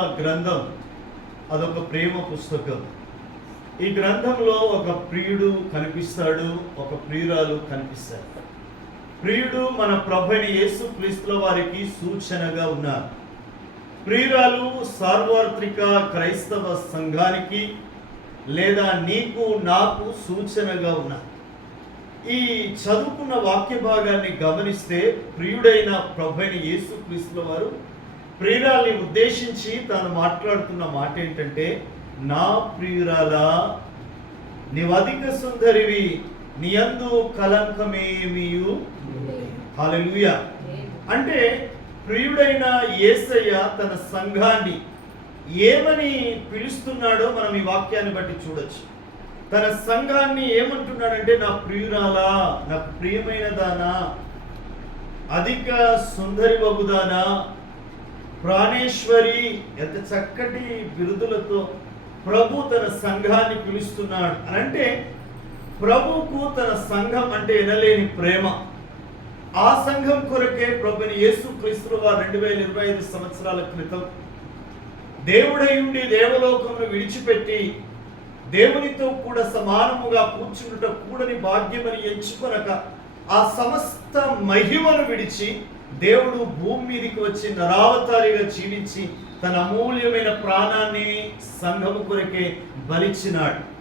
గ్రంథం అదొక ప్రేమ పుస్తకం. ఈ గ్రంథంలో ఒక ప్రియుడు కనిపిస్తాడు ఒక ప్రియురాలు కనిపిస్తాడు ప్రియుడు మన ప్రభుని యేసు క్రీస్తుల వారికి సూచనగా ఉన్నారు. ప్రియురాలు సార్వత్రిక క్రైస్తవ సంఘానికి లేదా నీకు నాకు సూచనగా ఉన్నారు. ఈ చదువుకున్న వాక్య భాగాన్ని గమనిస్తే ప్రియుడైన ప్రభుని యేసు క్రీస్తుల వారు ప్రియురాల్ని ఉద్దేశించి తాను మాట్లాడుతున్న మాట ఏంటంటే నా ప్రియురాలా నీవు అధిక సుందరివి నీ యందు కలంకమేమియు హల్లెలూయా అంటే ప్రియుడైన యేసయ్య తన సంఘాన్ని ఏమని పిలుస్తున్నాడో మనం ఈ వాక్యాన్ని బట్టి చూడొచ్చు. తన సంఘాన్ని ఏమంటున్నాడంటే నా ప్రియురాలా నా ప్రియమైన దానా అధిక సుందరి బబుదానా ప్రాణేశ్వరి ఎంత చక్కటి బిరుదులతో ప్రభు తన సంఘాన్ని పిలుస్తున్నాడు అని అంటే ప్రభుకు తన సంఘం అంటే ఎనలేని ప్రేమ. ఆ సంఘం కొరకే ప్రభుని యేసు క్రీస్తులు వారు రెండు వేల ఇరవై ఐదు సంవత్సరాల క్రితం దేవుడై ఉండి దేవలోకమును విడిచిపెట్టి దేవునితో కూడా సమానముగా కూర్చుండుట కూడని భాగ్యమని ఎంచుకొనక ఆ సమస్త మహిమను విడిచి దేవుడు భూమి మీదకి వచ్చి నరావతారిగా జీవించి తన అమూల్యమైన ప్రాణాన్ని సంఘము కొరకే బలిచ్చినాడు.